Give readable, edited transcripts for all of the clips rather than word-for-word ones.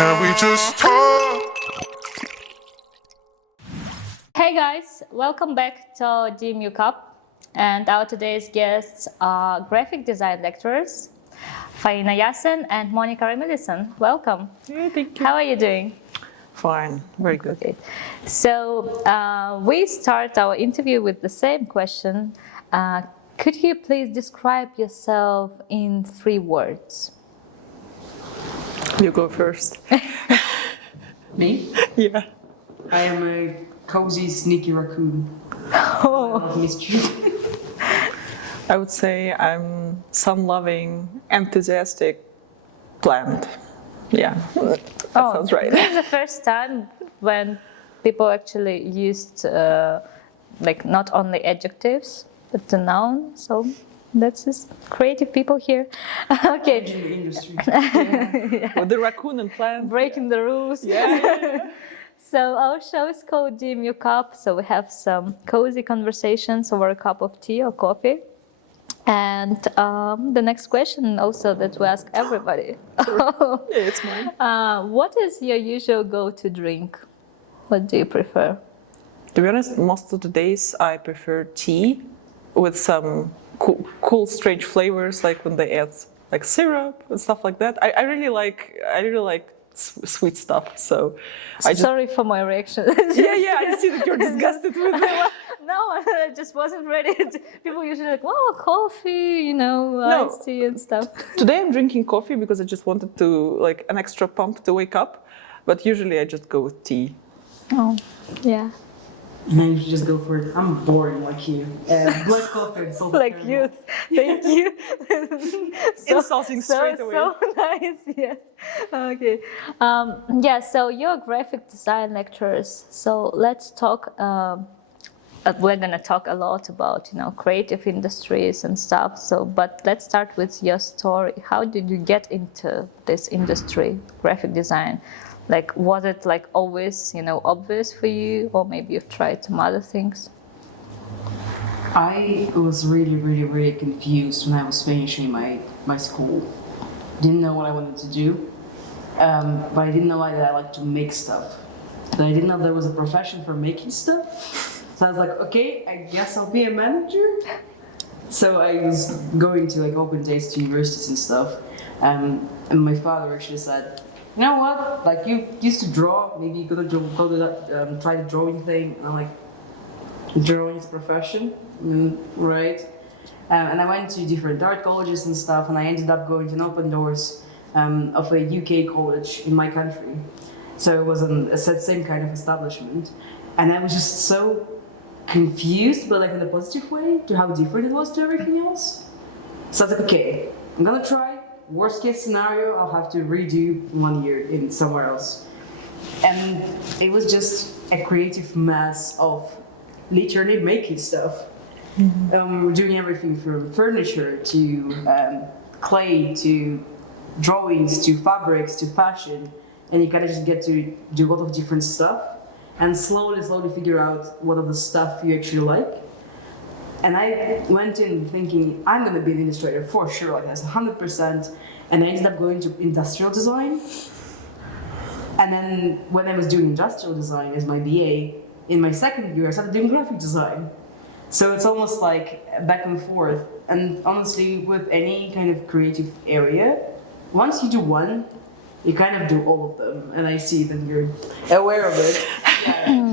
Can we just talk? Hey guys, welcome back to DMUKup, and our today's guests are graphic design lecturers Faina Yasin and Monica Remedison. Welcome. Yeah, thank you. How are you doing? Fine, very good. Okay. So we start our interview with the same question. Could you please describe yourself in 3 words? You go first. Me? Yeah. I am a cozy, sneaky raccoon. Oh. I love mischief. I would say I'm sun-loving, enthusiastic plant. Yeah, that sounds right. This is the first time when people actually used like not only adjectives but the noun. So that's just creative people here. Okay. In the industry. With the raccoon and plant. Breaking the rules. Yeah. So our show is called DMUKup. So we have some cozy conversations over a cup of tea or coffee. And the next question also that we ask everybody. Yeah, it's mine. What is your usual go-to drink? What do you prefer? To be honest, most of the days I prefer tea with some cool strange flavors, like when they add like syrup and stuff like that. I really like sweet stuff. So I just, Sorry for my reaction. yeah, I see that you're disgusted with it. No, I just wasn't ready. People usually like, well, coffee, iced tea and stuff. Today I'm drinking coffee because I just wanted to like an extra pump to wake up. But usually I just go with tea. Oh, yeah. And I just go for it. I'm boring like you. Black coffee and salt. Like you. Thank you. Insulting straight away. So nice, yeah. Okay. Yeah, so you're graphic design lecturers. So let's talk. We're gonna talk a lot about creative industries and stuff. So, but let's start with your story. How did you get into this industry, graphic design? Like, was it like always obvious for you, or maybe you've tried some other things? I was really confused when I was finishing my school. Didn't know what I wanted to do, but I didn't know that I like to make stuff. But I didn't know there was a profession for making stuff. So I was like, okay, I guess I'll be a manager. So I was going to like open days to universities and stuff. And my father actually said, you know what, like you used to draw, maybe you could go to that, try the drawing thing. And I'm like, drawing is a profession, right? And I went to different art colleges and stuff, and I ended up going to an open doors of a UK college in my country. So it was a same kind of establishment. And I was just so confused, but like in a positive way, to how different it was to everything else. So I was like, okay, I'm gonna try. Worst case scenario, I'll have to redo 1 year in somewhere else. And it was just a creative mess of literally making stuff. Doing everything from furniture to clay to drawings to fabrics to fashion. And you kind of just get to do a lot of different stuff and slowly figure out what of the stuff you actually like. And I went in thinking, I'm going to be an illustrator for sure, like that's 100%. And I ended up going to industrial design. And then when I was doing industrial design as my BA, in my second year, I started doing graphic design. So it's almost like back and forth. And honestly, with any kind of creative area, once you do one, you kind of do all of them. And I see that you're aware of it.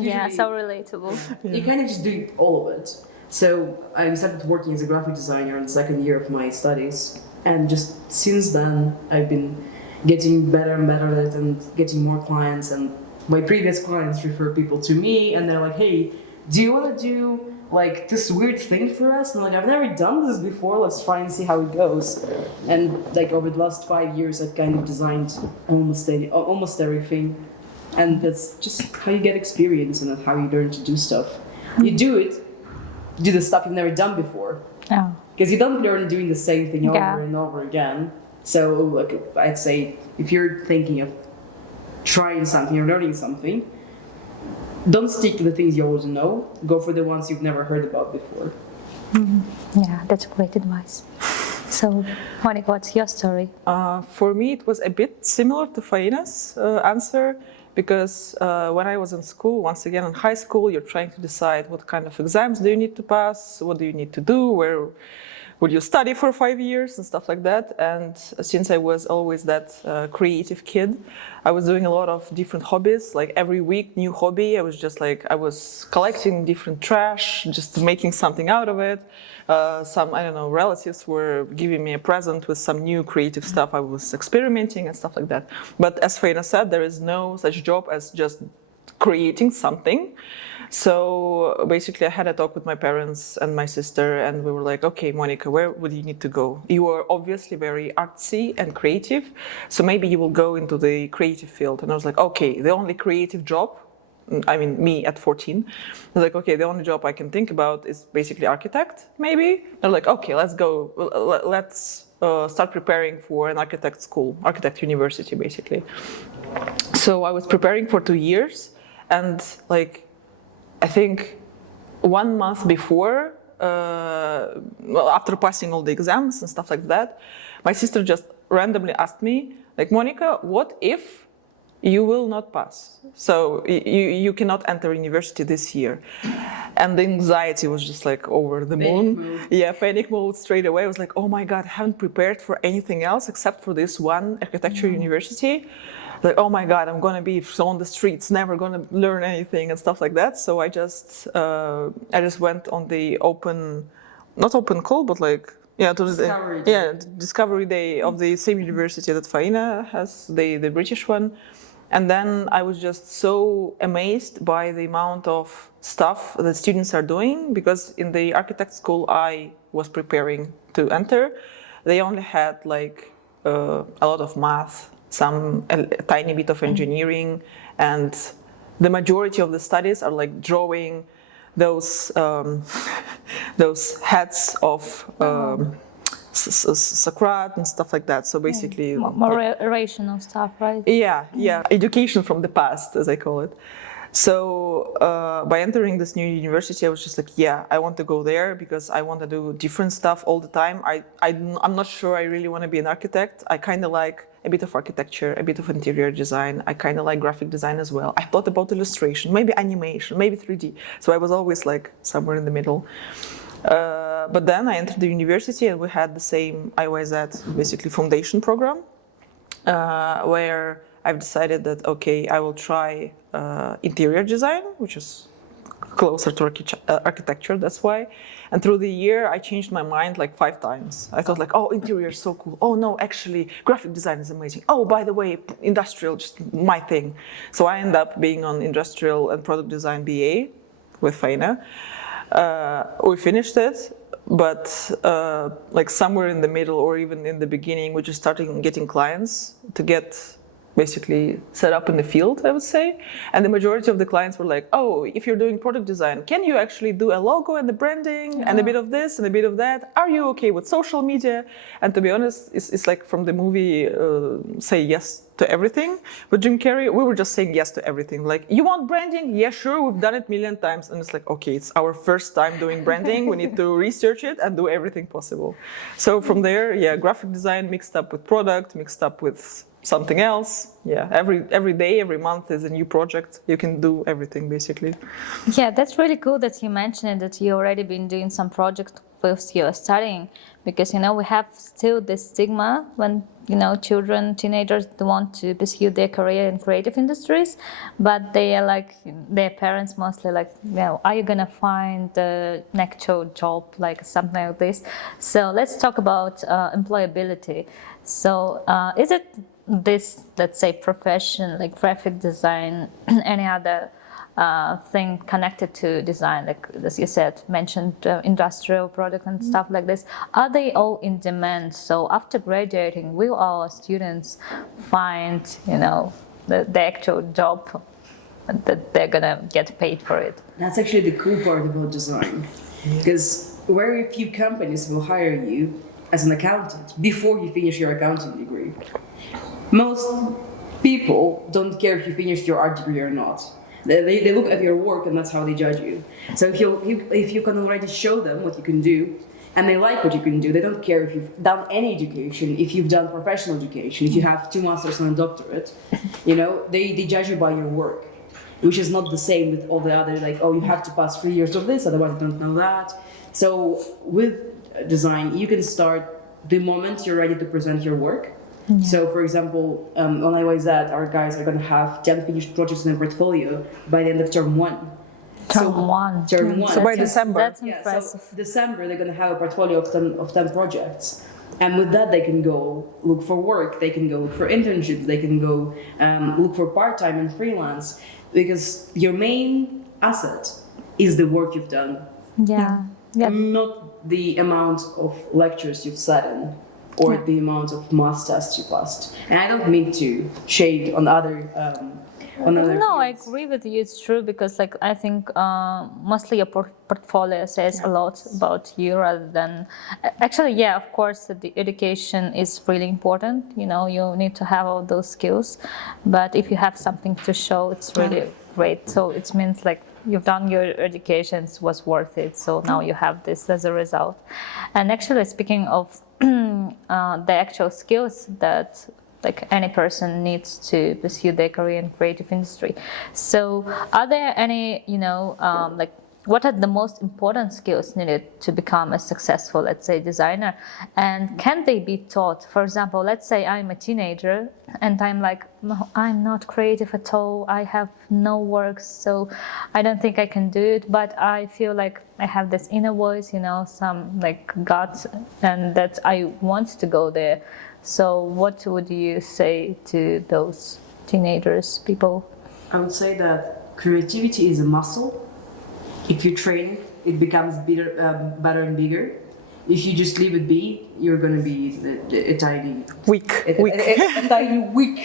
Yeah, so relatable. You kind of just do all of it. So I started working as a graphic designer in the second year of my studies, and just since then I've been getting better and better at it and getting more clients, and my previous clients refer people to me and they're like, hey, do you want to do like this weird thing for us? And I'm like, I've never done this before, let's try and see how it goes. And like over the last 5 years I've kind of designed almost everything, and that's just how you get experience and how you learn to do stuff. You do the stuff you've never done before. Oh. Because you don't learn doing the same thing over and over again. So like, I'd say if you're thinking of trying something or learning something, don't stick to the things you already know. Go for the ones you've never heard about before. Yeah, that's great advice. So, Monica, what's your story? For me, it was a bit similar to Faina's answer because when I was in school, once again in high school, you're trying to decide what kind of exams do you need to pass, what do you need to do, where would you study for 5 years and stuff like that. And since I was always that creative kid, I was doing a lot of different hobbies, like every week new hobby. I was collecting different trash, just making something out of it. Some, I don't know, relatives were giving me a present with some new creative stuff. I was experimenting and stuff like that. But as Faina said, there is no such job as just creating something. So basically I had a talk with my parents and my sister, and we were like, okay, Monica, where would you need to go? You are obviously very artsy and creative, so maybe you will go into the creative field. And I was like, okay, the only creative job, I mean, me at 14, I was like, okay, the only job I can think about is basically architect, maybe. They're like, okay, let's go, let's start preparing for an architect school, architect university, basically. So I was preparing for 2 years, and like, I think 1 month before, after passing all the exams and stuff like that, my sister just randomly asked me, like, Monica, what if you will not pass? So you cannot enter university this year. And the anxiety was just like over the moon. Panic mode. Yeah, panic mode straight away. I was like, oh my God, I haven't prepared for anything else except for this one architecture university. Like, oh my God, I'm gonna be on the streets, never gonna learn anything and stuff like that. So I just went on the not open call, but like, yeah, to Discovery day. discovery day of the same university that Faina has, the British one. And then I was just so amazed by the amount of stuff that students are doing, because in the architect school I was preparing to enter, they only had like a lot of math, a tiny bit of engineering, and the majority of the studies are like drawing those heads of Socrates and stuff like that. So basically, More rational stuff, right? yeah, education from the past, as I call it. So by entering this new university, I was just like, yeah, I want to go there because I want to do different stuff all the time. I'm not sure I really want to be an architect. I kind of like a bit of architecture, a bit of interior design. I kind of like graphic design as well. I thought about illustration, maybe animation, maybe 3D. So I was always like somewhere in the middle. But then I entered the university and we had the same IYZ, basically foundation program, where I've decided that, okay, I will try interior design, which is closer to architecture, that's why. And through the year, I changed my mind like 5 times. I thought like, oh, interior is so cool. Oh no, actually, graphic design is amazing. Oh, by the way, industrial, just my thing. So I ended up being on industrial and product design BA with Faina. We finished it, but like somewhere in the middle or even in the beginning, we just started getting clients to get basically set up in the field, I would say. And the majority of the clients were like, oh, if you're doing product design, can you actually do a logo and the branding and a bit of this and a bit of that? Are you okay with social media? And to be honest, it's like from the movie Say Yes to Everything with Jim Carrey. We were just saying yes to everything. Like, you want branding? Yeah, sure, we've done it a million times. And it's like, okay, it's our first time doing branding. We need to research it and do everything possible. So from there, yeah, graphic design mixed up with product, mixed up with something else. Yeah, every day, every month is a new project. You can do everything basically. Yeah, that's really cool that you mentioned that you already been doing some project whilst you're studying, because we have still this stigma when children, teenagers want to pursue their career in creative industries, but they are like, their parents mostly like, are you gonna find the actual job, like something like this? So let's talk about employability. So is it this, let's say, profession like graphic design, any other thing connected to design, like as you said, mentioned industrial product and stuff like this, are they all in demand? So after graduating, will our students find the actual job that they're gonna get paid for it? That's actually the cool part about design, because very few companies will hire you as an accountant before you finish your accounting degree. Most people don't care if you finished your art degree or not. They look at your work and that's how they judge you. So if you can already show them what you can do, and they like what you can do. They don't care if you've done any education, if you've done professional education, if you have 2 masters and a doctorate. You know, they judge you by your work, which is not the same with all the other, like, oh, you have to pass 3 years of this, otherwise you don't know that. So with design, you can start the moment you're ready to present your work. Yeah. So, for example, on IYZ, our guys are going to have 10 finished projects in their portfolio by the end of term 1. Term one. So by December. That's impressive. So December, they're going to have a portfolio of 10 projects. And with that, they can go look for work, they can go look for internships, they can go look for part-time and freelance. Because your main asset is the work you've done. Yeah. Not the amount of lectures you've sat in or the amount of math tests you passed. And I don't mean to shade on other No, I agree with you. It's true because, like, I think mostly your portfolio says a lot about you rather than. Actually, yeah, of course, the education is really important. You know, you need to have all those skills, but if you have something to show, it's really great. So it means like you've done your education, it was worth it. So now you have this as a result. And actually, speaking of the actual skills that like any person needs to pursue their career in creative industry. So are there any, like what are the most important skills needed to become a successful, let's say, designer? And can they be taught? For example, let's say I'm a teenager and I'm like, no, I'm not creative at all. I have no work, so I don't think I can do it. But I feel like I have this inner voice, some like guts, and that I want to go there. So what would you say to those teenagers, people? I would say that creativity is a muscle. If you train it, it becomes better and bigger. If you just leave it be, you're going to be a tiny weak tiny weak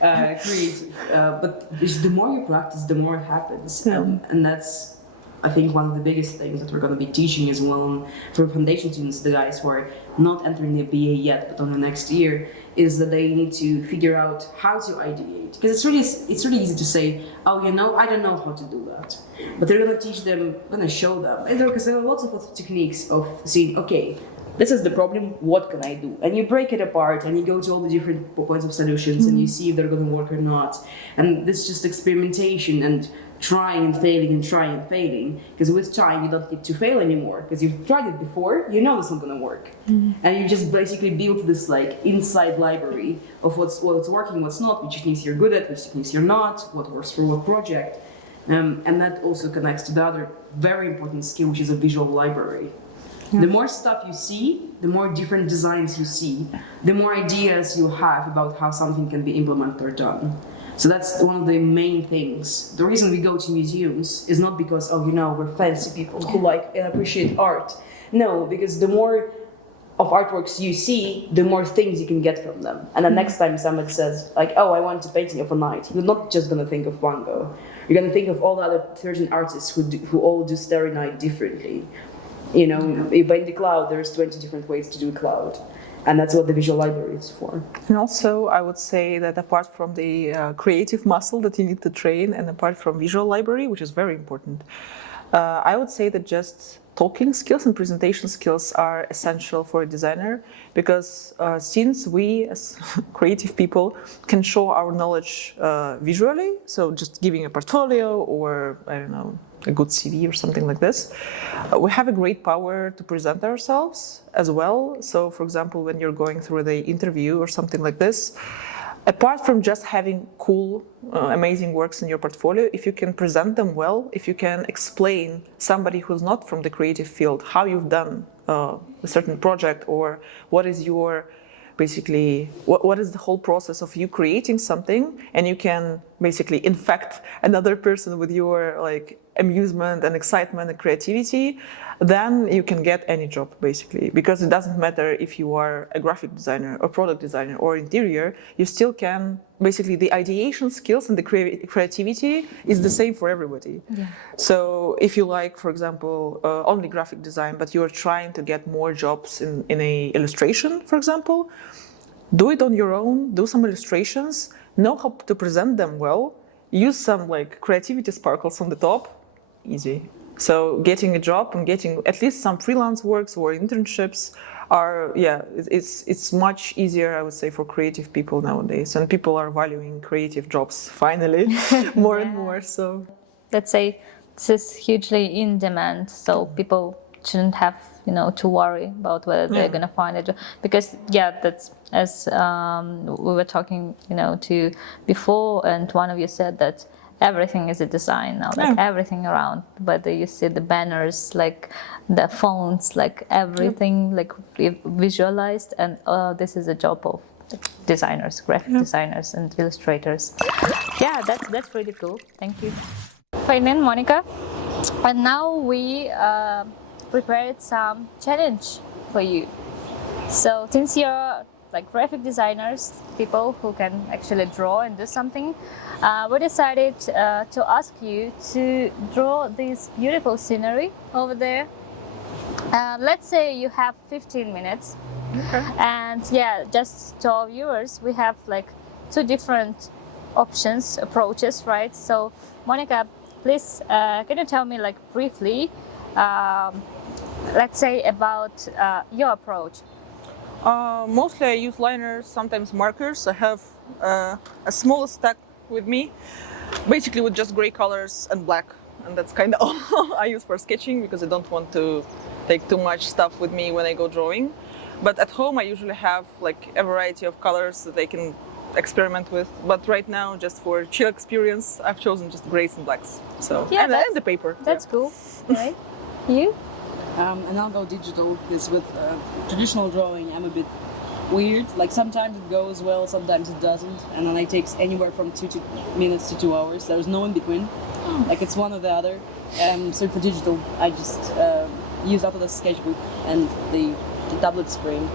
creative. But the more you practice, the more it happens, and that's, I think, one of the biggest things that we're going to be teaching as well for foundation students, the guys who are not entering the BA yet, but on the next year, is that they need to figure out how to ideate. Because it's really easy to say, oh, I don't know how to do that. But they're going to teach them, going to show them. Because there are lots of techniques of saying, okay, this is the problem, what can I do? And you break it apart and you go to all the different points of solutions and you see if they're going to work or not. And this is just experimentation and trying and failing, because with time you don't need to fail anymore because you've tried it before, it's not going to work. And you just basically build this like inside library of what's working, what's not, which things you're good at, which things you're not, what works for what project. And that also connects to the other very important skill, which is a visual library. The more stuff you see, the more different designs you see, the more ideas you have about how something can be implemented or done. So that's one of the main things. The reason we go to museums is not because, we're fancy people who like and appreciate art. No, because the more of artworks you see, the more things you can get from them. And the next time somebody says, like, oh, I want a painting of a night, you're not just going to think of Van Gogh. You're going to think of all the other 13 artists who all do Starry Night differently. By the cloud, there's 20 different ways to do a cloud. And that's what the visual library is for. And also, I would say that apart from the creative muscle that you need to train, and apart from visual library, which is very important, I would say that just talking skills and presentation skills are essential for a designer, because since we as creative people can show our knowledge visually, so just giving a portfolio or, a good CV or something like this, we have a great power to present ourselves as well. So, for example, when you're going through the interview or something like this, apart from just having cool, amazing works in your portfolio, if you can present them well, if you can explain somebody who's not from the creative field how you've done a certain project, or what is your basically what is the whole process of you creating something, and you can basically infect another person with your amusement and excitement and creativity, then you can get any job basically, because it doesn't matter if you are a graphic designer or product designer or interior, you still can basically, the ideation skills and the creativity is the same for everybody. So if you like, for example, only graphic design, but you're trying to get more jobs in a illustration, for example, do it on your own, do some illustrations, know how to present them well, use some creativity sparkles on the top, easy. So getting a job and getting at least some freelance works or internships are, it's much easier, I would say, for creative people nowadays. And people are valuing creative jobs finally more and more. So let's say this is hugely in demand, so people shouldn't have to worry about whether they're going to find a job, because that's as we were talking to before, and one of you said that everything is a design now, like everything around, whether you see the banners, like the fonts, like everything, like visualized, and this is a job of designers, graphic designers and illustrators. That's really cool. Thank you. Fine, then, Monica, and now we prepared some challenge for you. So since you're like graphic designers, people who can actually draw and do something, we decided to ask you to draw this beautiful scenery over there. Let's say you have 15 minutes. Okay. And just to our viewers, we have like two different approaches, right? So Monica, please, can you tell me like briefly, let's say about your approach? Mostly I use liners, sometimes markers. I have a small stack with me, basically with just gray colors and black. And that's kind of all I use for sketching, because I don't want to take too much stuff with me when I go drawing. But at home I usually have like a variety of colors that I can experiment with. But right now, just for chill experience, I've chosen just grays and blacks. So and the paper. That's cool, right? You? And I'll go digital, because with traditional drawing I'm a bit weird. Like sometimes it goes well, sometimes it doesn't, and then it takes anywhere from 2 minutes to 2 hours. There's no in between. Like it's one or the other. So for digital, I just use Autodesk Sketchbook and the tablet screen.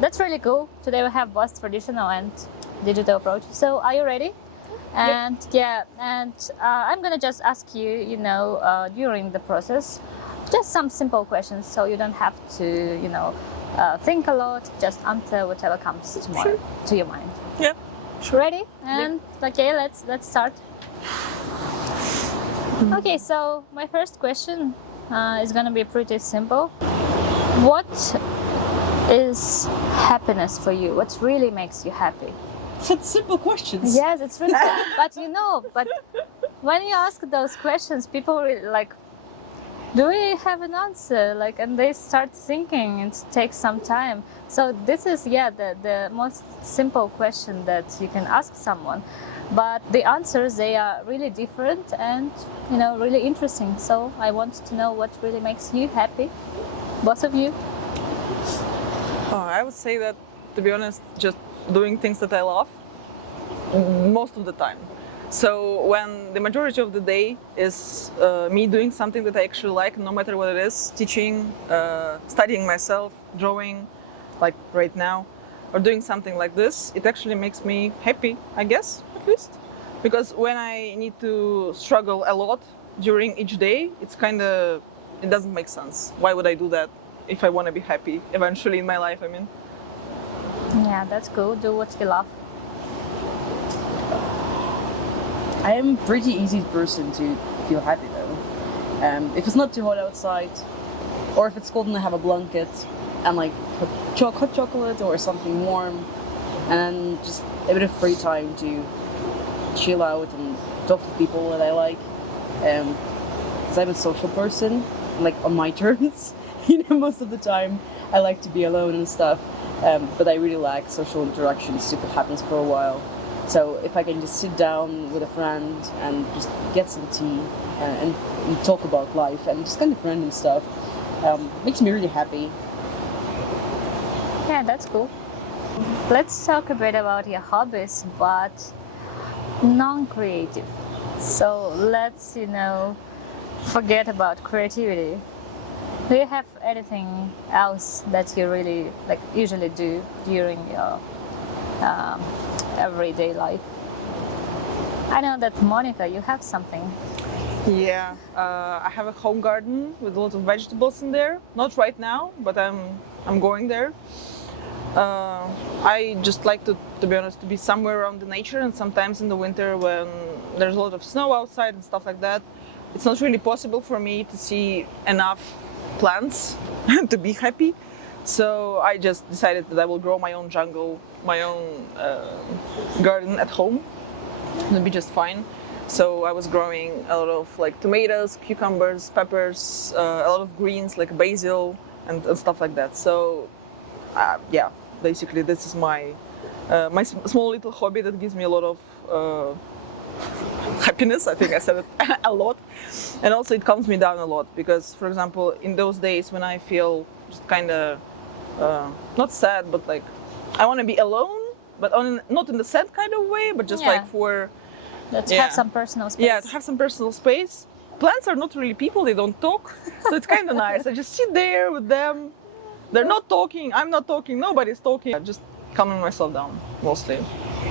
That's really cool. Today we have both traditional and digital approach. So are you ready? And I'm gonna just ask you, during the process, just some simple questions, so you don't have to, think a lot. Just answer whatever comes to your mind. Yeah. Sure. Ready? And okay, let's start. Okay, so my first question is gonna be pretty simple. What is happiness for you? What really makes you happy? Such simple questions. Yes, it's really cool. But when you ask those questions, people really like, do we have an answer? Like, and they start thinking, and it takes some time. So this is the most simple question that you can ask someone. But the answers, they are really different and really interesting. So I want to know what really makes you happy, both of you. I would say that, to be honest, just doing things that I love most of the time. So when the majority of the day is me doing something that I actually like, no matter what it is, teaching, studying myself, drawing, like right now, or doing something like this, it actually makes me happy, I guess, at least. Because when I need to struggle a lot during each day, it doesn't make sense. Why would I do that if I want to be happy eventually in my life, I mean? Yeah, that's cool. Do what you love. I am a pretty easy person to feel happy though. If it's not too hot outside, or if it's cold and I have a blanket, and like hot chocolate or something warm, and then just a bit of free time to chill out and talk to people that I like. Because I'm a social person, like on my terms. Most of the time I like to be alone and stuff, but I really like social interactions if it happens for a while. So if I can just sit down with a friend and just get some tea and talk about life and just kind of random stuff, makes me really happy. Yeah, that's cool. Let's talk a bit about your hobbies, but non-creative. So let's, forget about creativity. Do you have anything else that you really usually do during your everyday life? I know that Monica, you have something. Yeah, I have a home garden with a lot of vegetables in there. Not right now, but I'm going there. I just like to be honest, to be somewhere around the nature, and sometimes in the winter when there's a lot of snow outside and stuff like that, it's not really possible for me to see enough plants to be happy. So I just decided that I will grow my own jungle, my own garden at home. It'll be just fine. So I was growing a lot of like tomatoes, cucumbers, peppers, a lot of greens like basil and stuff like that. So yeah, basically this is my small little hobby that gives me a lot of happiness. I think I said it a lot. And also it calms me down a lot because, for example, in those days when I feel just kind of not sad, but like I want to be alone, but not in the sad kind of way, but just like for let's have some personal space. Yeah, to have some personal space. Plants are not really people, they don't talk, so it's kind of nice. I just sit there with them. They're not talking, I'm not talking, nobody's talking. I'm just calming myself down mostly.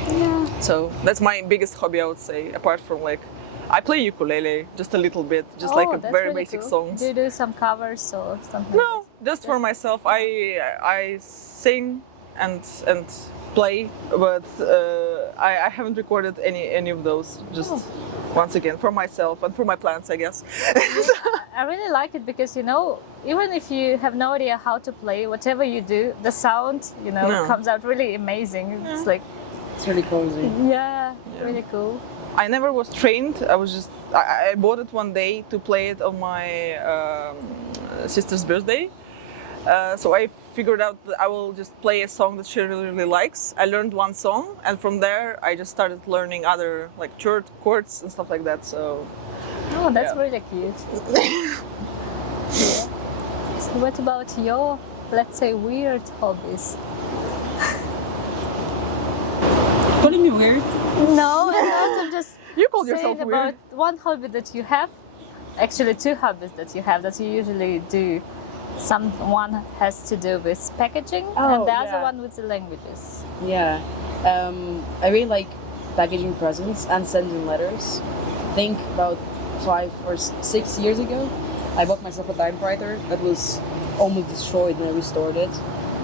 Yeah. So that's my biggest hobby, I would say, apart from like I play ukulele just a little bit, just like a that's very really basic cool. songs. Do you do some covers or something? No, just for myself. I sing and play, but I haven't recorded any of those. Just once again for myself and for my plants, I guess. I really like it because, you know, even if you have no idea how to play, whatever you do, the sound, you know, comes out really amazing. It's like, It's really cozy. yeah, really cool. I never was trained. I bought it one day to play it on my sister's birthday. So I figured out that I will just play a song that she really likes. I learned one song, and from there I just started learning other like chords and stuff like that. So Oh, that's Yeah. really cute. So what about your, let's say, weird hobbies? Calling me weird? No, I'm just You called saying yourself about weird. one hobby that you have. Actually, two hobbies that you have that you usually do. One has to do with packaging, and the other yeah. one with the languages. Yeah. I really like packaging presents and sending letters. I think about 5 or 6 years ago, I bought myself a typewriter that was almost destroyed and I restored it.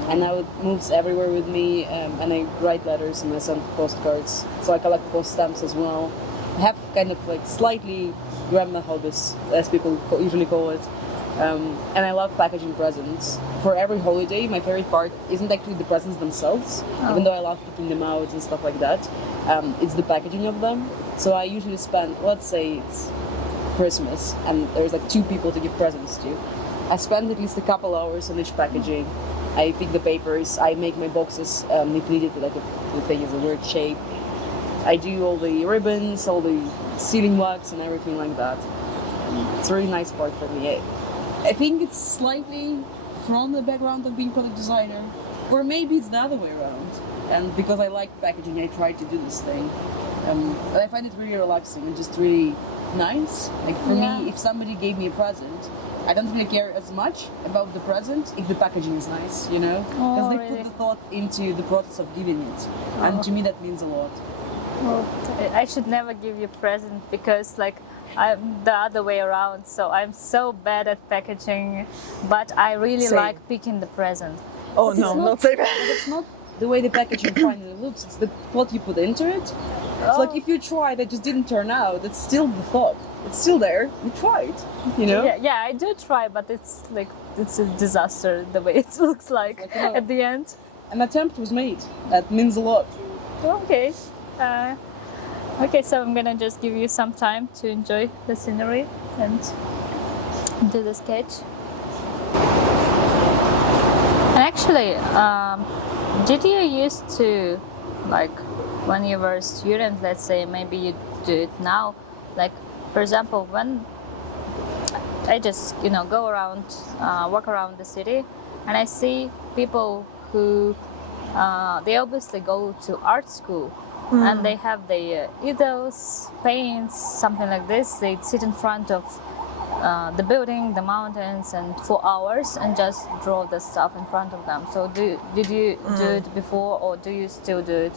And now it moves everywhere with me, and I write letters and I send postcards. So I collect post stamps as well. I have kind of like slightly grandma hobbies, as people usually call it. And I love packaging presents. For every holiday, my favorite part isn't actually the presents themselves, even though I love picking them out and stuff like that. It's the packaging of them. So I usually spend, let's say it's Christmas, and there's like 2 people to give presents to. I spend at least a couple hours on each packaging. I pick the papers, I make my boxes if needed, like the thing is a weird shape. I do all the ribbons, all the sealing wax and everything like that. It's a really nice part for me. I think it's slightly from the background of being product designer, or maybe it's the other way around. And because I like packaging, I try to do this thing. But I find it really relaxing and just really nice. Like for me, if somebody gave me a present, I don't really care as much about the present if the packaging is nice, you know? Because they put the thought into the process of giving it. And to me that means a lot. Well, I should never give you a present because like I'm the other way around, so I'm so bad at packaging, but I really Same. like picking the present. Oh no, not say that. But it's not the way the packaging finally looks, it's the thought you put into it. It's like if you try that just didn't turn out, it's still the thought. It's still there. You tried, you know? Yeah, I do try, but it's like it's a disaster the way it looks like no. at the end. An attempt was made. That means a lot. Okay. Okay, so I'm gonna just give you some time to enjoy the scenery and do the sketch. And actually, did you used to, like, when you were a student, let's say, maybe you do it now, like, for example, when I just, you know, go around, walk around the city, and I see people who, they obviously go to art school, and they have the easels, paints, something like this. They sit in front of the building, the mountains, and for hours and just draw the stuff in front of them. So did you do it before, or do you still do it?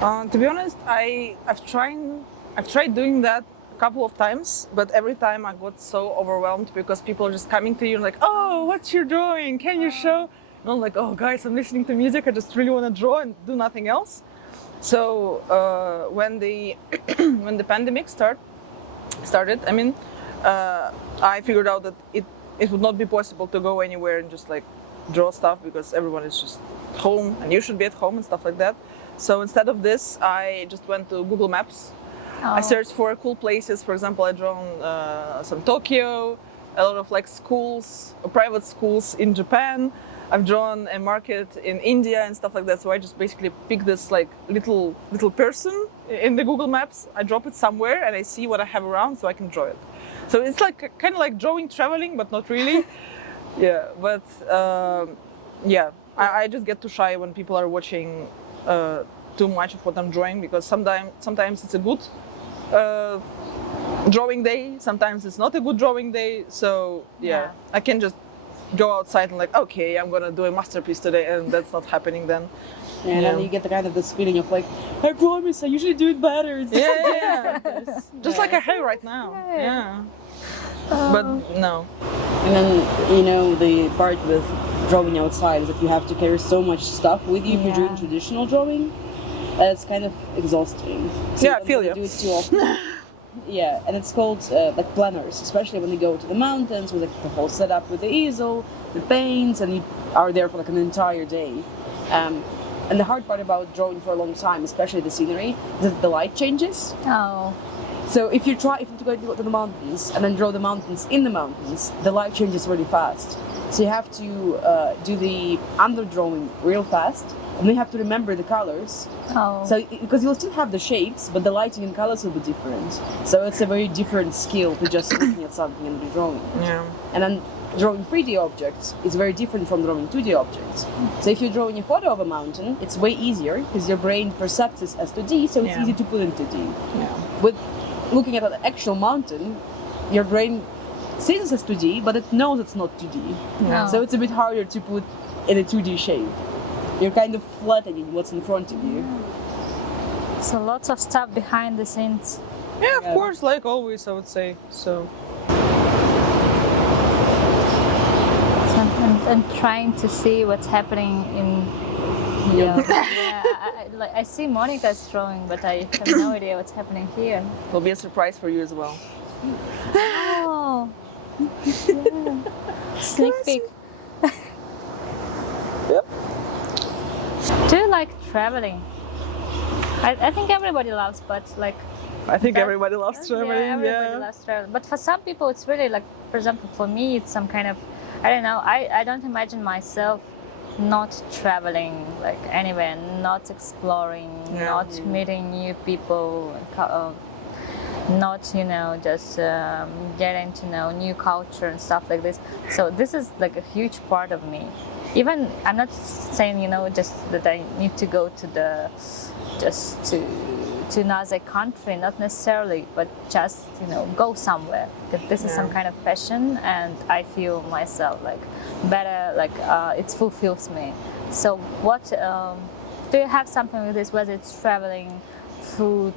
To be honest, I've tried doing that a couple of times, but every time I got so overwhelmed because people are just coming to you and like, oh, what's your drawing? Can you show? And I'm like, oh guys, I'm listening to music. I just really want to draw and do nothing else. So when the pandemic started, I mean, I figured out that it would not be possible to go anywhere and just like draw stuff because everyone is just home and you should be at home and stuff like that. So instead of this, I just went to Google Maps. I searched for cool places. For example, I drawn some Tokyo, a lot of like schools, private schools in Japan. I've drawn a market in India and stuff like that. So I just basically pick this like little person in the Google Maps. I drop it somewhere and I see what I have around so I can draw it. So it's like kind of like drawing traveling, but not really. Yeah, but yeah, I just get too shy when people are watching too much of what I'm drawing because sometimes it's a good drawing day, sometimes it's not a good drawing day. So yeah, I can just go outside and like, okay, I'm gonna do a masterpiece today, and that's not happening then. Yeah, and then you get the kind of this feeling of like, I promise, I usually do it better. It's Just like I have right now. Yeah. But no. And then, you know, the part with drawing outside is that you have to carry so much stuff with you if you're doing traditional drawing. It's kind of exhausting. So yeah, I feel you. Do it too often. Yeah, and it's called like planners, especially when you go to the mountains with like the whole setup with the easel, the paints, and you are there for like an entire day. And the hard part about drawing for a long time, especially the scenery, is that the light changes. Oh. So if you go to the mountains and then draw the mountains in the mountains, the light changes really fast. So you have to do the underdrawing real fast, and then you have to remember the colors. Oh. So because you'll still have the shapes, but the lighting and colors will be different. So it's a very different skill to just looking at something and drawing it. Yeah. And then drawing 3D objects is very different from drawing 2D objects. So if you're drawing a photo of a mountain, it's way easier because your brain perceives it as 2D, so it's easy to put in 2D. Yeah. With looking at an actual mountain, your brain sees it as 2D, but it knows it's not 2D. No. So it's a bit harder to put in a 2D shape. You're kind of flattening what's in front of you. So lots of stuff behind the scenes. Yeah, of course, like always, I would say. So. And trying to see what's happening in here. I see Monica's drawing, but I have no idea what's happening here. It'll be a surprise for you as well. Oh, yeah. Sneak peek. Yep. Do you like traveling? I think everybody loves, but like. I think everybody loves traveling. Yeah, everybody loves traveling. But for some people, it's really like, for example, for me, it's some kind of, I don't know. I don't imagine myself not traveling like anywhere, not exploring, not meeting new people, not just getting to know new culture and stuff like this. So this is like a huge part of me. Even I'm not saying just that I need to go to to another country, not necessarily, but just go somewhere. That this is some kind of passion, and I feel myself like better, like it fulfills me. So what do you have something with this, whether it's traveling, food,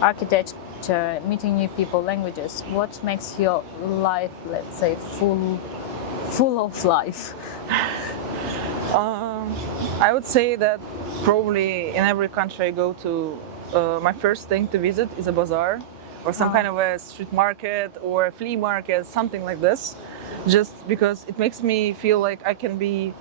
architecture, meeting new people, languages? What makes your life, let's say, full of life? I would say that probably in every country I go to, my first thing to visit is a bazaar or some kind of a street market or a flea market, something like this, just because it makes me feel like I can be,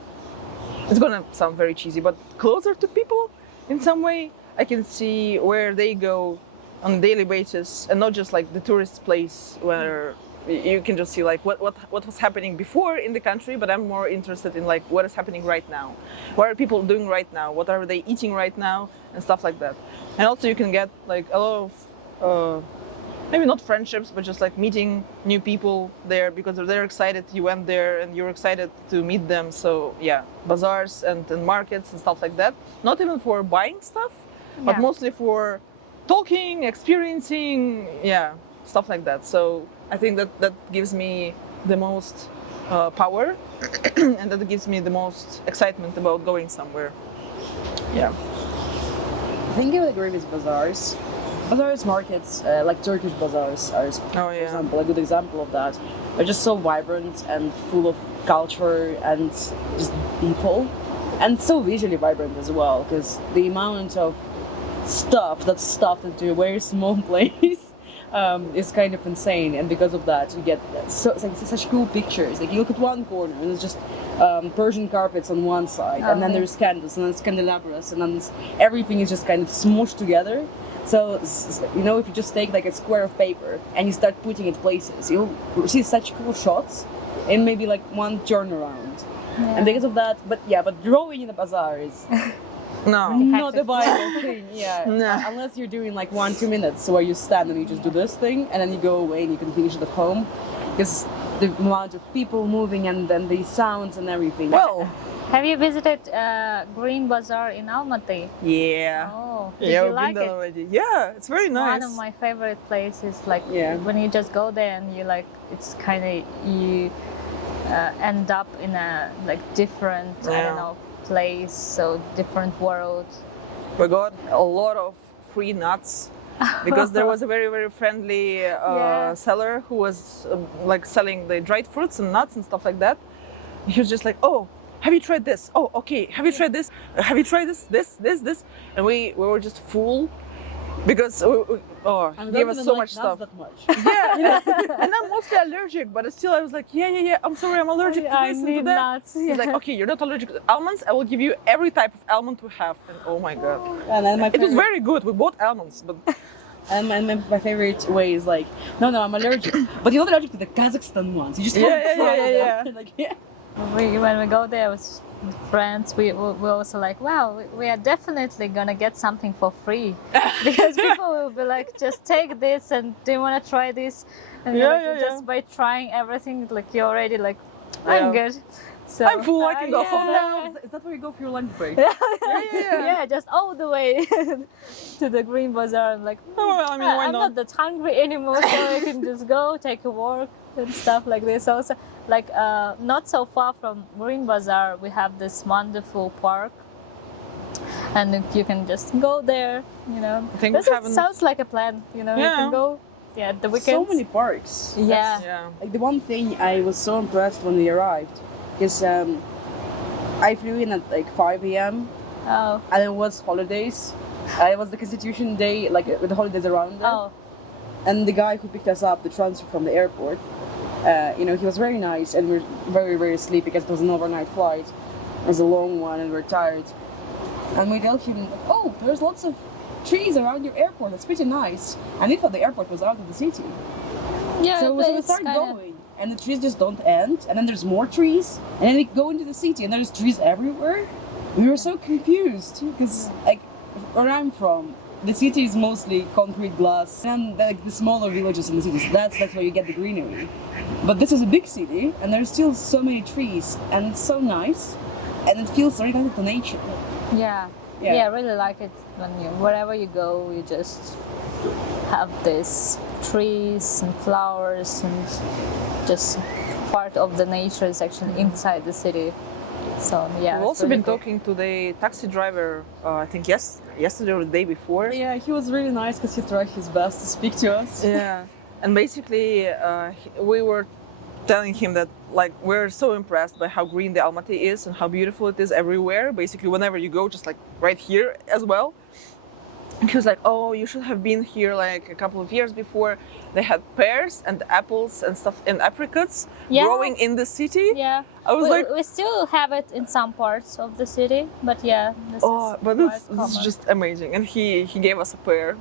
it's gonna sound very cheesy, but closer to people in some way. I can see where they go on a daily basis and not just like the tourist place where you can just see like what was happening before in the country, but I'm more interested in like what is happening right now. What are people doing right now? What are they eating right now? And stuff like that. And also you can get like a lot of, maybe not friendships, but just like meeting new people there because they're excited you went there and you're excited to meet them. So yeah, bazaars and markets and stuff like that. Not even for buying stuff, but mostly for talking, experiencing, stuff like that. So I think that gives me the most power and that gives me the most excitement about going somewhere. Yeah. I think I would agree with bazaars. Bazaars, markets, like Turkish bazaars are, for example, a good example of that. They're just so vibrant and full of culture and just people. And so visually vibrant as well, because the amount of stuff that's stuffed into a very small place is kind of insane, and because of that, you get such cool pictures. Like you look at one corner, and it's just Persian carpets on one side, and then there's candles, and then there's candelabras, and then everything is just kind of smooshed together. So, you know, if you just take like a square of paper and you start putting it places, you'll see such cool shots in maybe like one turnaround. Yeah. And because of that, but drawing in the bazaar is No. not a viable thing. Yeah, No. unless you're doing like 1-2 minutes where you stand and you just do this thing, and then you go away and you can finish it at home, because the amount of people moving and then the sounds and everything. Well, Have you visited Green Bazaar in Almaty? yeah. Oh, did Yeah, you we've like been there it? already. Yeah, it's very nice. One of my favorite places. Like Yeah. when you just go there and you like, it's kind of you end up in a like different, I Yeah. don't know, place, so different world. We got a lot of free nuts because there was a very, very friendly Yeah. seller who was like selling the dried fruits and nuts and stuff like that. He was just like, oh, have you tried this? Oh, okay. Have you tried this? Have you tried this? And we were just full because he gave us so much stuff. That much. Yeah, and I'm mostly allergic, but still I was like, yeah. I'm sorry, I'm allergic to I this and to need that. nuts. He's like, okay, you're not allergic to almonds. I will give you every type of almond we have. And oh my god, And then it was very good. We bought almonds, but And my favorite way is like, no, I'm allergic. But you're not allergic to the Kazakhstan ones. You just Yeah, haven't tried yeah. them. Like, yeah. When we go there with friends, we also like, wow, we are definitely gonna get something for free, because people will be like, just take this, and do you want to try this? And you're like, just by trying everything, like you're already like, I'm Yeah. good. So I'm full. I can go home now. Is that where you go for your lunch break? Yeah, just all the way to the Green Bazaar. I'm like, Oh, well, I mean, why I'm not? not that hungry anymore, so I can just go take a walk and stuff like this. Also, like not so far from Green Bazaar, we have this wonderful park, and you can just go there. You know, I think we this haven't- sounds like a plan. You know, you Yeah. can go. Yeah, the So weekends. many parks. Yeah. Yeah. Like the one thing I was so impressed when we arrived is I flew in at like 5 a.m. Oh. and it was holidays. It was the Constitution Day, like with the holidays around it. Oh. And the guy who picked us up, the transfer from the airport, you know, he was very nice, and we were very, very sleepy because it was an overnight flight. It was a long one, and we were tired. And we told him, oh, there's lots of trees around your airport. It's pretty nice. And we thought the airport was out of the city. Yeah, So but we it's started kinda- going, and the trees just don't end. And then there's more trees, and then we go into the city, and there's trees everywhere. We were so confused because, like, where I'm from, the city is mostly concrete, glass, and like the smaller villages in the cities. That's where you get the greenery. But this is a big city, and there's still so many trees, and it's so nice, and it feels very connected to nature. Yeah. Yeah. Yeah, I really like it when wherever you go, you just have this trees and flowers, and just part of the nature is actually inside the city. So yeah. We've it's also really been cool. talking to the taxi driver. I think yesterday or the day before. Yeah, he was really nice because he tried his best to speak to us. Yeah, and basically we were telling him that like we're so impressed by how green the Almaty is and how beautiful it is everywhere. Basically, whenever you go, just like right here as well. And he was like, "Oh, you should have been here like a couple of years before. They had pears and apples and stuff and apricots Yeah. growing in the city." Yeah. I was like, we still have it in some parts of the city, but yeah. This "Oh, is but quite this is common. just amazing." And he gave us a pear.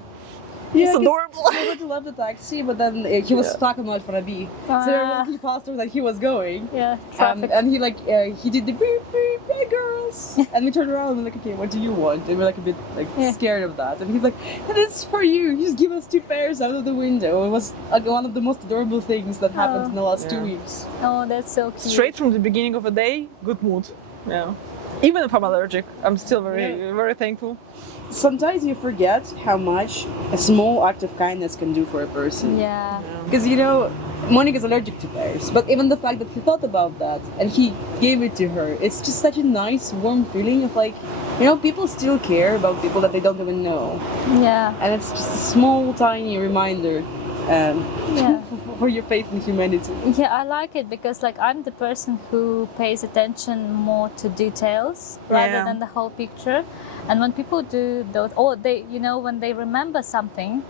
Yeah, It's 'cause adorable. We went to love the taxi, but then he was stuck on Alfarabi. So we were looking faster than he was going. Yeah, traffic. And he did the beep beep, hey girls, and we turned around and we're like, okay, what do you want? And we're like a bit like scared of that. And he's like, this is for you. He just give us 2 pears out of the window. It was like one of the most adorable things that happened in the last 2 Yeah. weeks. Oh, that's so cute. Straight from the beginning of the day, good mood. Yeah. Even if I'm allergic, I'm still very thankful. Sometimes you forget how much a small act of kindness can do for a person. Yeah. Because, you know, Monica's allergic to pears, but even the fact that he thought about that and he gave it to her, it's just such a nice, warm feeling of like, you know, people still care about people that they don't even know. Yeah. And it's just a small, tiny reminder Yeah. for your faith in humanity. Yeah, I like it because like I'm the person who pays attention more to details rather Yeah. than the whole picture. And when people do those, or they, you know, when they remember something,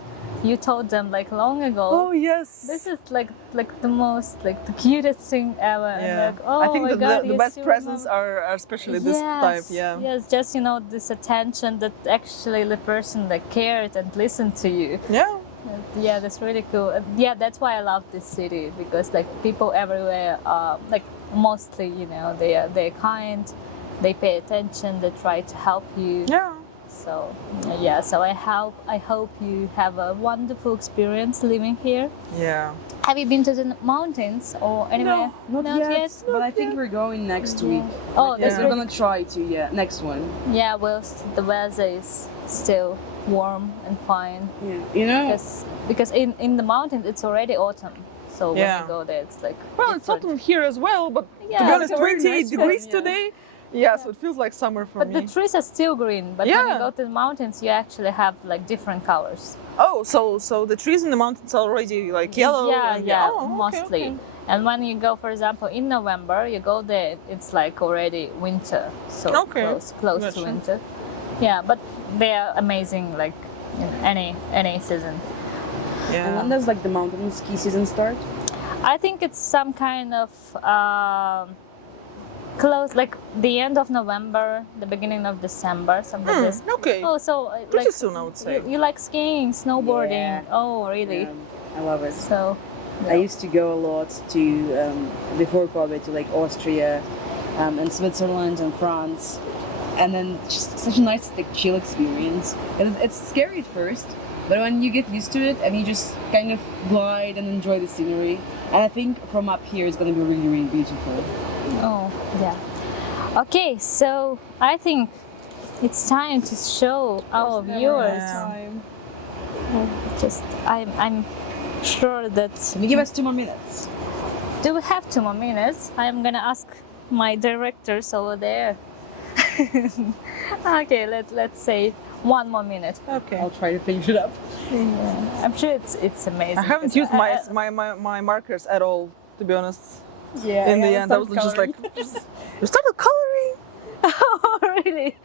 you told them like long ago. Oh yes. This is like the most like the cutest thing ever. And Yeah. like, oh I think my God, the you best still presents remember. are especially this type. Yeah. Yes, just this attention that actually the person like cared and listened to you. Yeah. Yeah, that's really cool. Yeah, that's why I love this city, because like people everywhere are like mostly they're kind, they pay attention, they try to help you. Yeah. So yeah, so I hope you have a wonderful experience living here. Yeah. Have you been to the mountains or anywhere? Not yet. But I think we're going next week. Oh, Yes, that's we're really gonna try to. Yeah, next one. Yeah, whilst the weather is still warm and fine. Yeah, you know. Because in the mountains it's already autumn. So when Yeah. you go there, it's like Well, it's different. autumn here as well, but to Yeah, be honest, it's very 28 nice degrees weather, yeah. today. Yeah, so it feels like summer for But me. the trees are still green. But when you Yeah. go to the mountains, you actually have like different colors. Oh, so the trees in the mountains are already like yellow. Yeah, and, yeah, oh, okay, mostly. okay. And when you go, for example, in November, you go there, it's like already winter, so Okay, close gotcha. to winter. Yeah, but they are amazing, like in any season. And when Yeah. does like the mountain ski season start? I think it's some kind of close, like the end of November, the beginning of December, something like this. Okay. Oh, so Pretty like soon, I would say. you like skiing, snowboarding? Yeah. Oh, really? I love it. So I used to go a lot to before COVID to like Austria, and Switzerland and France, and then just such a nice like chill experience. It's scary at first, but when you get used to it and you just kind of glide and enjoy the scenery, and I think from up here it's gonna be really really beautiful. oh yeah. Okay, so I think it's time to show our viewers. Yeah. Just I'm sure that. Can you give us 2 more minutes? Do we have 2 more minutes? I'm gonna ask my directors over there. Okay, let's say 1 more minute. Okay. I'll try to finish it up. I'm sure it's amazing. I haven't 'cause used my markers at all, to be honest. Yeah. In the end, I was just like, you started coloring. Oh, really?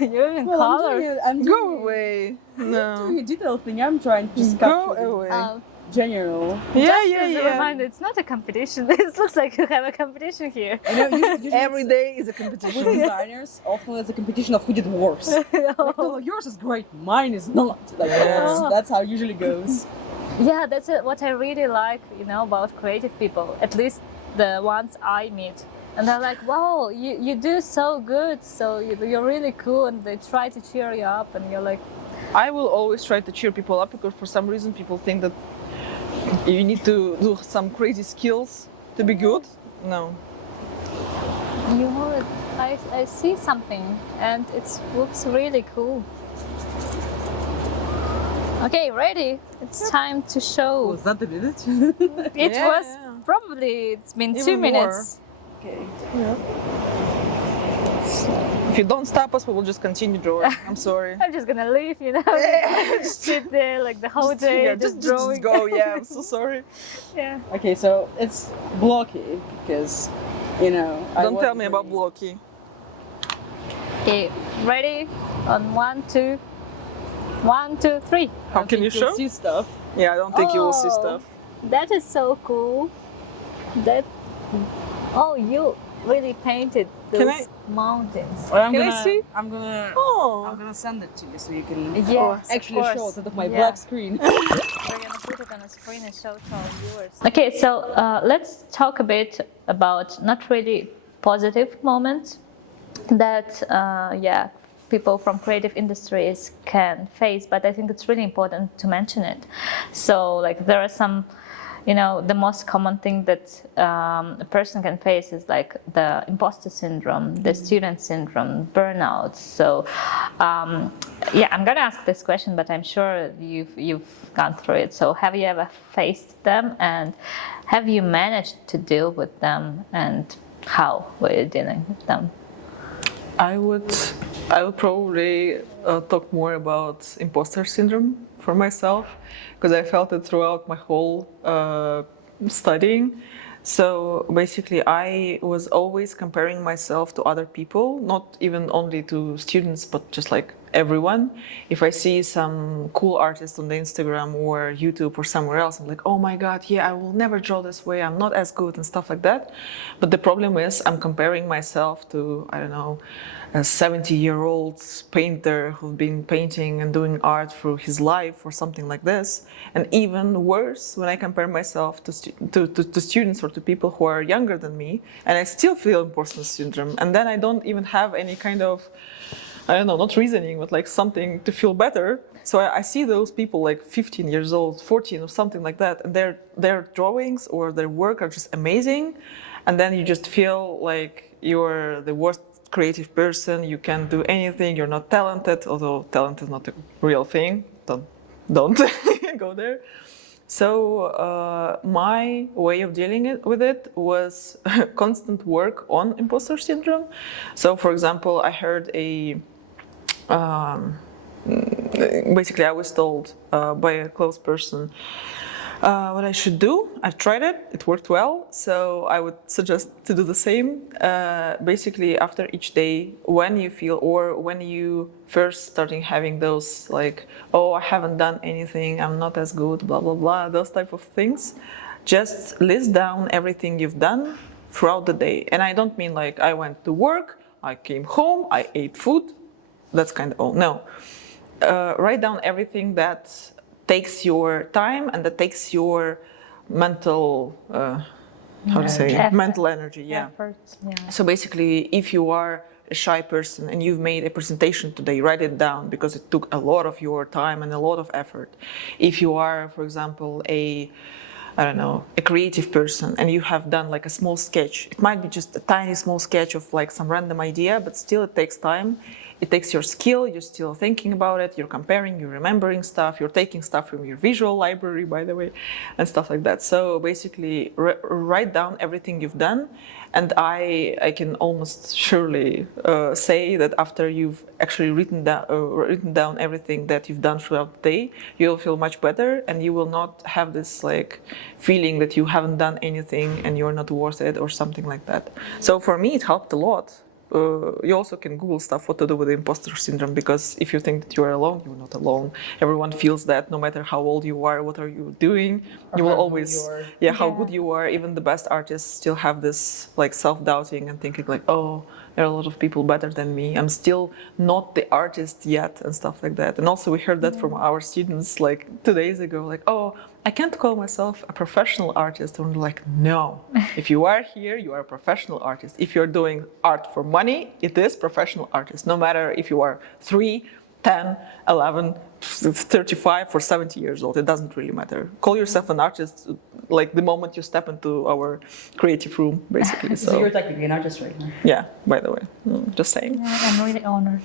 You even color? I'm Go doing away. doing No. a detail thing. I'm trying to just Go capture away. general. Yeah, Just yeah, as a yeah. reminder, it's not a competition. It looks like you have a competition here. You know, usually Every day is a competition. with designers, often it's a competition of who did worse. Like, no, yours is great, mine is not. Like, Yeah. that's how it usually goes. Yeah, that's what I really like, about creative people. At least the ones I meet. And they're like, wow, you do so good. So you're really cool. And they try to cheer you up. And you're like, I will always try to cheer people up because for some reason people think that you need to do some crazy skills to be good. No. I see something. And it looks really cool. Okay, ready? It's time to show. Was that the minute? It Yeah, was yeah. probably, it's been Even 2 more. minutes. Okay. If you don't stop us, we will just continue drawing. I'm sorry. I'm just gonna leave, sit there like the whole day, Yeah, just just drawing. go. Yeah, I'm so sorry. Yeah. Okay, so it's blocky because, I Don't tell wasn't me about really- blocky. Okay, ready? On 1, 2, 1, 2, 3. How can you show? See stuff. Yeah, I don't think you will see Oh. stuff. That is so cool. You really painted those Can I- mountains. Well, Can I see? I'm gonna Oh. send it to you so you can Yes, actually of show course. it out of my Yeah. black screen. We're gonna put it on a screen and show to our viewers. Okay, so let's talk a bit about not really positive moments that people from creative industries can face, but I think it's really important to mention it. So like there are some, the most common thing that a person can face is like the imposter syndrome, the student syndrome, burnout. So I'm gonna ask this question, but I'm sure you've gone through it. So have you ever faced them, and have you managed to deal with them, and how were you dealing with them? I would probably talk more about imposter syndrome for myself because I felt it throughout my whole studying. So basically, I was always comparing myself to other people, not even only to students, but just like everyone. If I see some cool artist on the Instagram or YouTube or somewhere else, I'm like, oh my God, yeah, I will never draw this way. I'm not as good and stuff like that. But the problem is I'm comparing myself to, I don't know, a 70-year-old painter who's been painting and doing art through his life or something like this. And even worse, when I compare myself to students or to people who are younger than me, and I still feel imposter syndrome. And then I don't even have any kind of, I don't know, not reasoning, but like something to feel better. So I see those people like 15 years old, 14 or something like that, and their drawings or their work are just amazing. And then you just feel like you're the worst creative person, you can't do anything, you're not talented, although talent is not a real thing, don't go there. So my way of dealing with it was constant work on imposter syndrome. So for example, I heard basically I was told by a close person what I should do. I've tried it, it worked well, so I would suggest to do the same. Basically after each day, when you feel, or when you first starting having those like, oh, I haven't done anything, I'm not as good, blah, blah, blah, those type of things, just list down everything you've done throughout the day. And I don't mean like I went to work, I came home, I ate food, that's kind of all. No, write down everything that takes your time and that takes your mental, mental energy, yeah. Efforts, yeah. So basically, if you are a shy person and you've made a presentation today, write it down because it took a lot of your time and a lot of effort. If you are, for example, a creative person and you have done like a small sketch, it might be just a tiny small sketch of like some random idea, but still it takes time. It takes your skill, you're still thinking about it, you're comparing, you're remembering stuff, you're taking stuff from your visual library, by the way, and stuff like that. So basically, write down everything you've done, and I can almost surely say that after you've actually written down everything that you've done throughout the day, you'll feel much better, and you will not have this like feeling that you haven't done anything and you're not worth it or something like that. So for me, it helped a lot. You also can Google stuff what to do with the imposter syndrome, because if you think that you are alone, you're not alone. Everyone feels that no matter how old you are, what are you doing, you will always, how good you are. Even the best artists still have this like self-doubting and thinking like, oh, there are a lot of people better than me. I'm still not the artist yet and stuff like that. And also we heard that from our students like 2 days ago, like, oh, I can't call myself a professional artist. And we're like, no, if you are here, you are a professional artist. If you're doing art for money, it is professional artist. No matter if you are 3, 10, 11, 35 or 70 years old, it doesn't really matter. Call yourself an artist like the moment you step into our creative room, basically. So you're technically an artist right now. Yeah, by the way, just saying. Yeah, I'm really honored.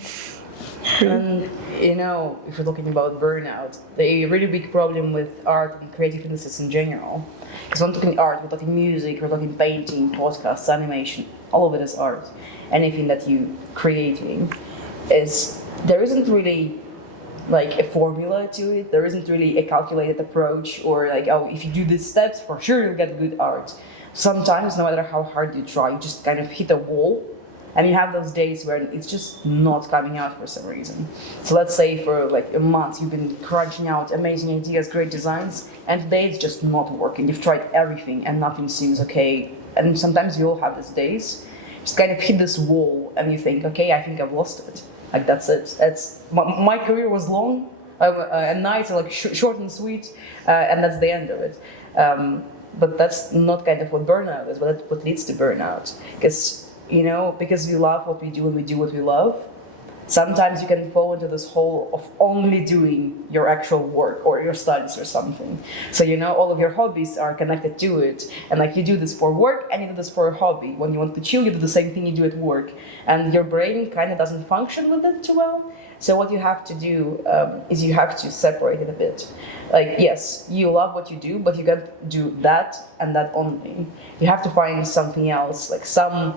And you know, if we're talking about burnout, the really big problem with art and creative industries in general, because we're not talking art, we're talking music, we're talking painting, podcasts, animation, all of it is art. Anything that you're creating is, there isn't really like a formula to it, there isn't really a calculated approach, or like, oh, if you do these steps, for sure you'll get good art. Sometimes, no matter how hard you try, you just kind of hit a wall. And you have those days where it's just not coming out for some reason. So let's say for like a month you've been crunching out amazing ideas, great designs, and today it's just not working. You've tried everything and nothing seems okay. And sometimes you all have these days, just kind of hit this wall and you think, okay, I think I've lost it. Like that's it. It's my career was long and nice, like short and sweet, and that's the end of it. But that's not kind of what burnout is, but that's what leads to burnout. Because you know, because we love what we do and we do what we love, sometimes you can fall into this hole of only doing your actual work or your studies or something. So, you know, all of your hobbies are connected to it. And like you do this for work and you do this for a hobby. When you want to chill, you do the same thing you do at work. And your brain kind of doesn't function with it too well. So what you have to do is you have to separate it a bit. Like, yes, you love what you do, but you can't do that and that only. You have to find something else, like some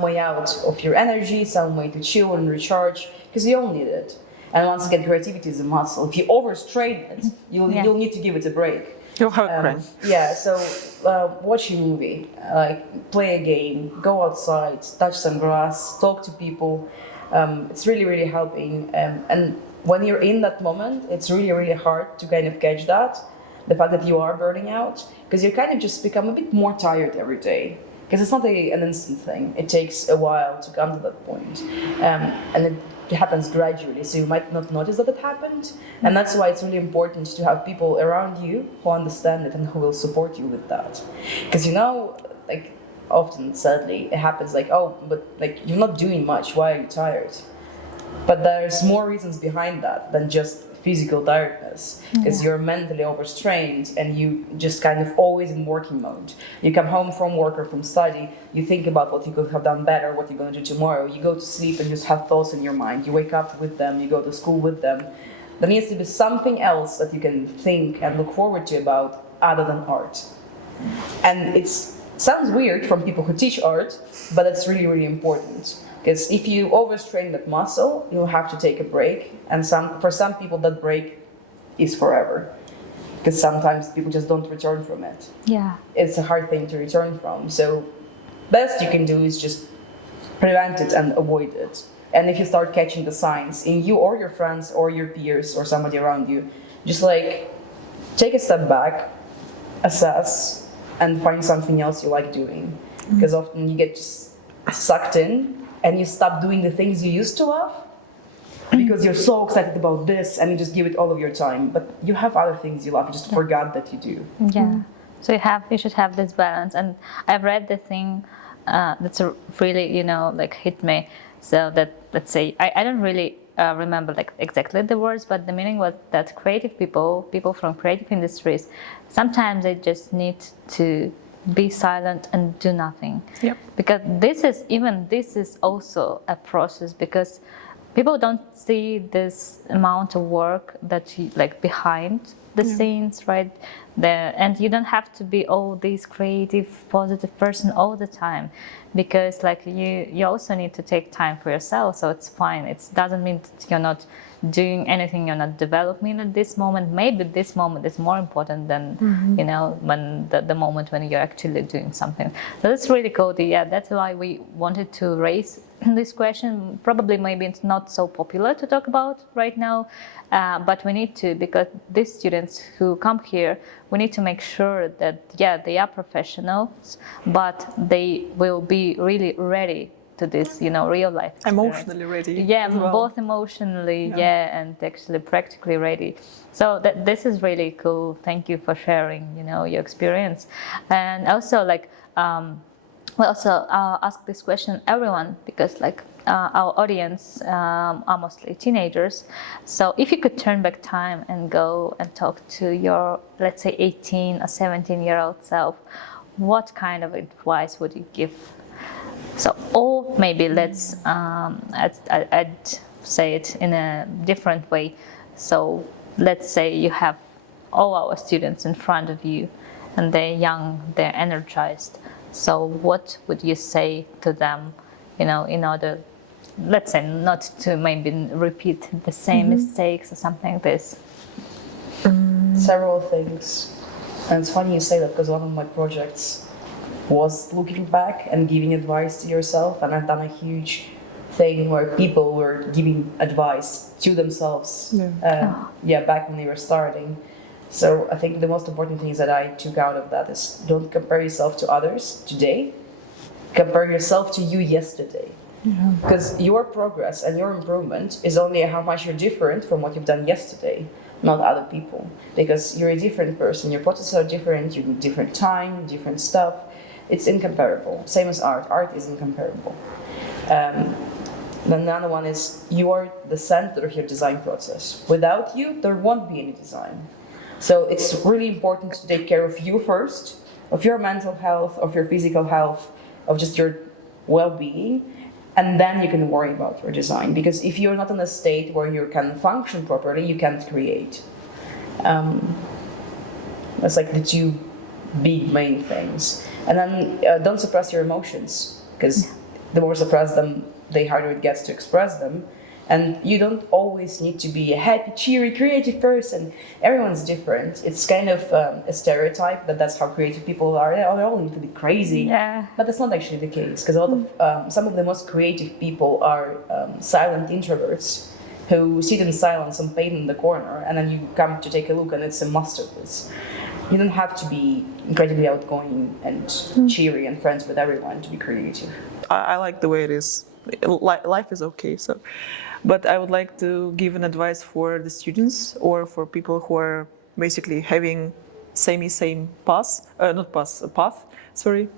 way out of your energy, some way to chill and recharge, because you all need it. And once again, creativity is a muscle. If you overstrain it, you'll need to give it a break. You'll have a cramp. Yeah, so watch a movie, play a game, go outside, touch some grass, talk to people. It's really, really helping. And when you're in that moment, it's really, really hard to kind of catch that, the fact that you are burning out, because you kind of just become a bit more tired every day. Because it's not an instant thing. It takes a while to come to that point. And it happens gradually, so you might not notice that it happened. And that's why it's really important to have people around you who understand it and who will support you with that. Because like often, sadly, it happens like, oh, but like you're not doing much, why are you tired? But there's more reasons behind that than just physical tiredness, because you're mentally overstrained and you just kind of always in working mode. You come home from work or from study, you think about what you could have done better, what you're going to do tomorrow. You go to sleep and just have thoughts in your mind. You wake up with them, you go to school with them. There needs to be something else that you can think and look forward to about other than art. And it sounds weird from people who teach art, but it's really, really important. Because if you overstrain that muscle, you'll have to take a break. And for some people, that break is forever. Because sometimes people just don't return from it. Yeah. It's a hard thing to return from. So best you can do is just prevent it and avoid it. And if you start catching the signs in you or your friends or your peers or somebody around you, just like take a step back, assess, and find something else you like doing. Because often you get just sucked in and you stop doing the things you used to love because you're so excited about this and you just give it all of your time. But you have other things you love, you just forgot that you do. Yeah. So you should have this balance. And I've read the thing that's really, like hit me. So that, let's say, I don't really remember like exactly the words, but the meaning was that creative people from creative industries, sometimes they just need to be silent and do nothing. Yep. Because this is also a process, because people don't see this amount of work that you, like behind the scenes, right? And you don't have to be all this creative, positive person all the time, because like you also need to take time for yourself. So it's fine. It doesn't mean that you're not doing anything, you're not developing at this moment. Maybe this moment is more important than when the moment when you're actually doing something. So that's really cool. Yeah, that's why we wanted to raise this question. Probably maybe it's not so popular to talk about right now, but we need to, because these students who come here, we need to make sure that they are professionals, but they will be really ready to this, real life experience. Emotionally ready. Yeah, as well. both emotionally, and actually practically ready. So this is really cool. Thank you for sharing, your experience. And also, like, we also ask this question everyone, because like our audience are mostly teenagers. So if you could turn back time and go and talk to your, let's say, 18 or 17-year-old self, what kind of advice would you give? So, or maybe let's, I'd say it in a different way. So let's say you have all our students in front of you and they're young, they're energized. So what would you say to them, in order, let's say, not to maybe repeat the same mistakes or something like this? Several things. And it's funny you say that, because one of my projects was looking back and giving advice to yourself, and I've done a huge thing where people were giving advice to themselves back when they were starting. So I think the most important things that I took out of that is, don't compare yourself to others today, compare yourself to you yesterday. Because your progress and your improvement is only how much you're different from what you've done yesterday, not other people. Because you're a different person, your processes are different, you need different time, different stuff. It's incomparable. Same as art. Art is incomparable. Then another one is, you are the center of your design process. Without you, there won't be any design. So it's really important to take care of you first, of your mental health, of your physical health, of just your well-being, and then you can worry about your design. Because if you're not in a state where you can function properly, you can't create. That's like the two big main things. And then don't suppress your emotions, because the more suppress them, the harder it gets to express them. And you don't always need to be a happy, cheery, creative person. Everyone's different. It's kind of a stereotype that that's how creative people are. They all need to be crazy. Yeah. But that's not actually the case, because a lot of some of the most creative people are silent introverts who sit in silence and paint in the corner, and then you come to take a look and it's a masterpiece. You don't have to be incredibly outgoing and cheery and friends with everyone to be creative. I like the way it is. Life is okay, so. But I would like to give an advice for the students or for people who are basically having same path, sorry.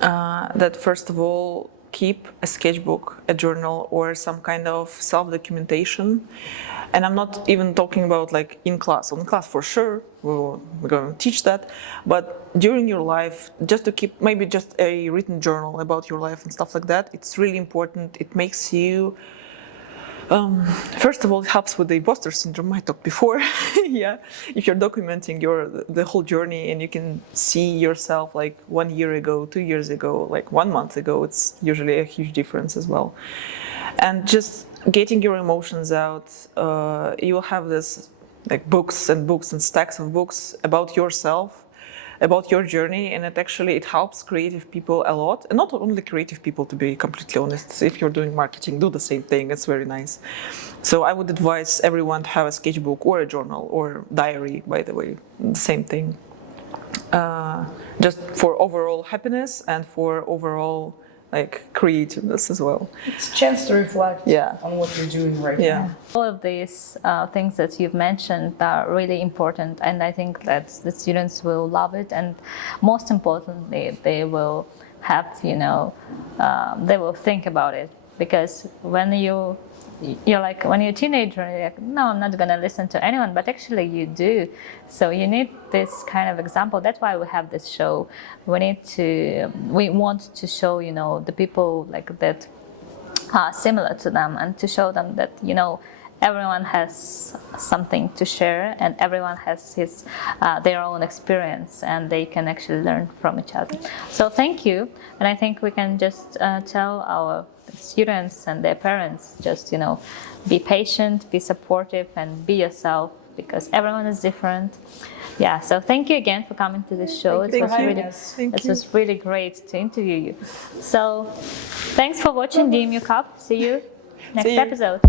That first of all, keep a sketchbook, a journal, or some kind of self-documentation. And I'm not even talking about like in class. In class for sure, we're going to teach that. But during your life, just to keep maybe just a written journal about your life and stuff like that, it's really important. It makes you, first of all, it helps with the imposter syndrome I talked before. Yeah, if you're documenting the whole journey and you can see yourself like 1 year ago, 2 years ago, like 1 month ago, it's usually a huge difference as well. And just getting your emotions out, you'll have this like books and stacks of books about yourself, about your journey, and it helps creative people a lot. And not only creative people, to be completely honest. If you're doing marketing, do the same thing. It's very nice. So I would advise everyone to have a sketchbook or a journal or diary, by the way, the same thing. Just for overall happiness and for overall like creativeness as well. It's a chance to reflect on what you're doing right now. All of these things that you've mentioned are really important, and I think that the students will love it, and most importantly, they will have, they will think about it, because when you're a teenager, you're like, no, I'm not gonna listen to anyone, but actually you do. So you need this kind of example. That's why we have this show. We want to show, the people like that are similar to them, and to show them that, everyone has something to share, and everyone has their own experience, and they can actually learn from each other. So thank you, and I think we can just tell our students and their parents, just be patient, be supportive, and be yourself, because everyone is different. Yeah, so thank you again for coming to this show. It was really great to interview you. So thanks for watching DMUKup. See you next episode.